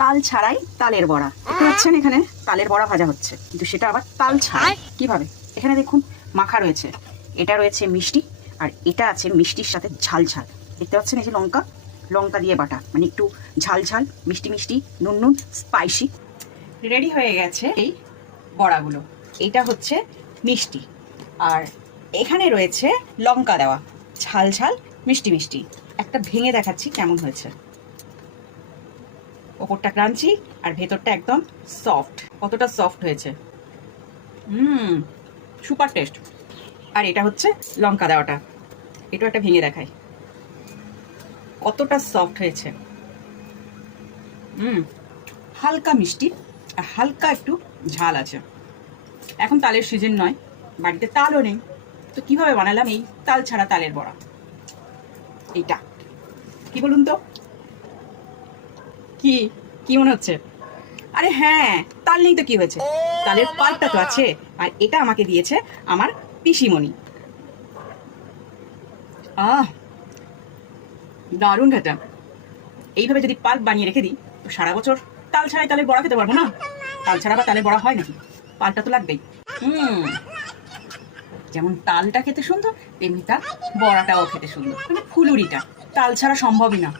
তাল ছাড়াই তালের বড়া। দেখতে পাচ্ছেন এখানে তালের বড়া ভাজা হচ্ছে, কিন্তু সেটা আবার তাল ছাড়াই। কিভাবে? এখানে দেখুন মাখা রয়েছে, এটা রয়েছে মিষ্টি, আর এটা আছে মিষ্টির সাথে ঝাল ঝাল। দেখতে পাচ্ছেন এই যে লঙ্কা, লঙ্কা দিয়ে বাটা, মানে একটু ঝাল ঝাল মিষ্টি মিষ্টি নুন নুন স্পাইসি। রেডি হয়ে গেছে এই বড়াগুলো। এটা হচ্ছে মিষ্টি, আর এখানে রয়েছে লঙ্কা দেওয়া, ঝাল ঝাল মিষ্টি মিষ্টি। একটা ভেঙে দেখাচ্ছি কেমন হয়েছে। ওপরটা ক্রাঞ্চি আর ভেতরটা একদম সফট। কতটা সফট হয়েছে, সুপার টেস্ট। আর এটা হচ্ছে লঙ্কা দেওয়াটা, এটাও একটা ভেঙে দেখায় কতটা সফট হয়েছে। হালকা মিষ্টি আর হালকা একটু ঝাল আছে। এখন তালের সিজন নয়, বাড়িতে তালও নেই, তো কিভাবে বানালাম এই তাল ছাড়া তালের বড়া। এইটা কি বলুন তো, কি কি মনে হচ্ছে? আরে হ্যাঁ, তাল নেই তো কি হয়েছে, তালের পাল্পটা তো আছে, আর এটা আমাকে দিয়েছে আমার পিসিমণি। দারুণ খেতে। এইভাবে যদি পাল্প বানিয়ে রেখে দিই তো সারা বছর তাল ছাড়াই তালের বড়া খেতে পারবো না। তাল ছাড়া বা তালের বড়া হয় নাকি, পাল্পটা তো লাগবেই। যেমন তালটা খেতে সুন্দর, তেমনি তার বড়াটাও খেতে সুন্দর, মানে ফুলুরিটা তাল ছাড়া সম্ভবই না।